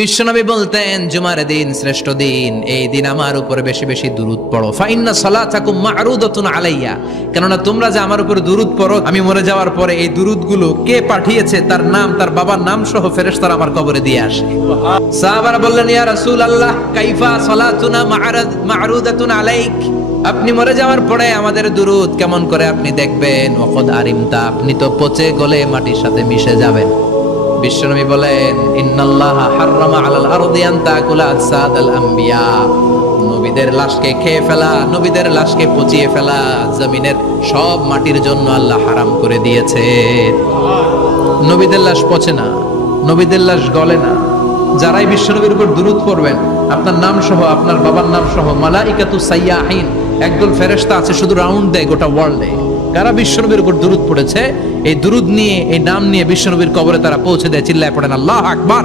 বিশ্বনবী বলতেন জুমার দিন শ্রেষ্ঠ দিন, এই দিন আমার উপরে বেশি বেশি দুরূদ পড়ো। ফাইন্না সালাতাকুম মা'রুদাতুন আলাইয়া, কেননা তোমরা যে আমার উপরে দুরূদ পড়ো, আমি মরে যাওয়ার পরে এই দুরূদগুলো কে পাঠিয়েছে তার নাম, তার বাবার নাম সহ ফেরেশতারা আমার কবরে দিয়ে আসে। সাহাবারা বললেন, ইয়া রাসূলুল্লাহ কাইফা সালাতুনা মা'রুদাতুন আলাইক, আপনি মরে যাওয়ার পরে আমাদের দুরূদ কেমন করে আপনি দেখবেন? ওয়াকাদ আরিমতা, আপনি তো পচে গলে মাটির সাথে মিশে যাবেন। বিশ্বনবী বলেন, ইন্নাল্লাহা হাররামা আলাল আরদি আন তাকুলা আজসাদাল আম্বিয়া, নবীদের লাশকে খেয়ে ফেলা, নবীদের লাশকে পচিয়ে ফেলা জমিনের সব মাটির জন্য আল্লাহ হারাম করে দিয়েছে। নবীদের লাশ পচে না, নবীদের লাশ গলে না। যারাই বিশ্বনবীর উপর দুরূদ পড়বেন, আপনার নাম সহ, আপনার বাবার নাম সহ, মালাইকাতু সাইয়াহিন, একদল ফেরেশতা আছে শুধু রাউন্ড দেয় গোটা ওয়ার্ল্ডে। কারা বিশ্বনবীর উপর দুরূদ পড়েছে, এই দুরূদ নিয়ে, এই নাম নিয়ে বিশ্বনবীর কবরে তারা পৌঁছে দেয়। চিল্লায় পড়েন আল্লাহু আকবার।